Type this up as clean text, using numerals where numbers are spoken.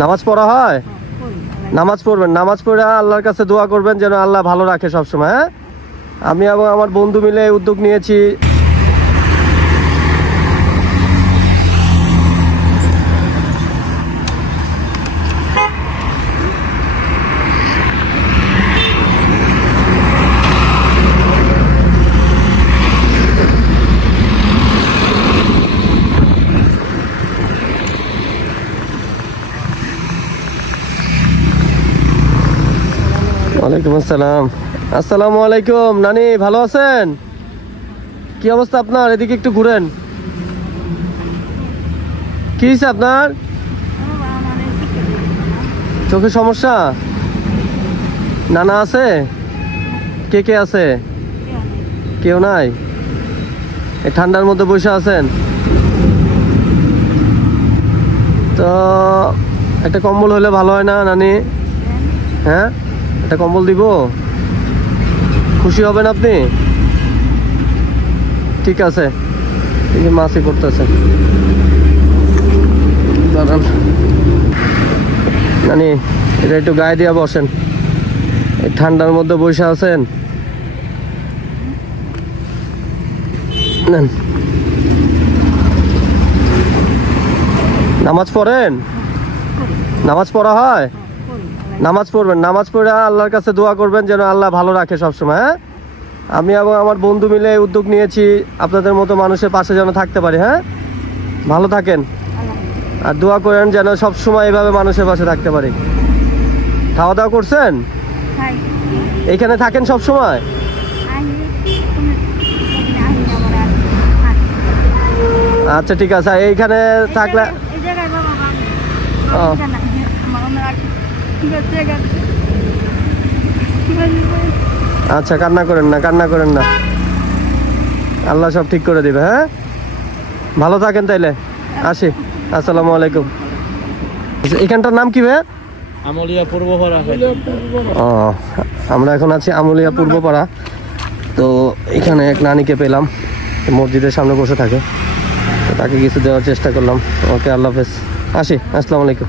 নামাজ পড়া হয়? নামাজ পড়বেন, নামাজ পড়ে আল্লাহর কাছে দোয়া করবেন যেন আল্লাহ ভালো রাখে সবসময়। হ্যাঁ, আমি এবং আমার বন্ধু মিলে উদ্যোগ নিয়েছি। ওয়ালাইকুম আসসালাম। আসসালামু আলাইকুম। নানি ভালো আছেন? কি অবস্থা আপনার? এদিকে একটু ঘুরেন। কি হয়েছে আপনার? চোখের সমস্যা? নানা আছে? কে কে আছে? কেউ নাই? এই ঠান্ডার মধ্যে বসে আছেন তো একটা কম্বল হলে ভালো হয় না নানি? হ্যাঁ, একটা কম্বল দিব, খুশি হবেন আপনি? ঠিক আছে, এই যে মাছই করতেছে, দাঁড়ান নানি, এটা একটু গায়ে দিয়া বসেন। এই ঠান্ডার মধ্যে বসে আছেন, নেন। নামাজ পড়েন? নামাজ পড়া হয়? নামাজ পড়বেন, নামাজ পড়ে আল্লাহর কাছে দোয়া করবেন যেন আল্লাহ ভালো রাখে সবসময়। হ্যাঁ, আমি এবং আমার বন্ধু মিলে উদ্যোগ নিয়েছি আপনাদের মতো মানুষের পাশে যেন থাকতে পারি। হ্যাঁ, ভালো থাকেন আর দোয়া করেন যেন সবসময় এইভাবে মানুষের পাশে থাকতে পারি। খাওয়া দাওয়া করছেন? এইখানে থাকেন সব সময়? আচ্ছা ঠিক আছে, এইখানে থাকলে আচ্ছা, কান্না করেন না, কান্না করেন না, আল্লাহ সব ঠিক করে দিবে। হ্যাঁ, ভালো থাকেন তাইলে, আসি। আসসালামু আলাইকুম। এখানটার নাম কি ভাই? আমলিয়া পূর্বপাড়া। ও, আমরা এখন আছি আমলিয়া পূর্বপাড়া। তো এখানে এক নানিকে পেলাম, মসজিদের সামনে বসে থাকে, তো তাকে কিছু দেওয়ার চেষ্টা করলাম। ওকে, আল্লাহ হাফেজ, আসি। আসসালামু আলাইকুম।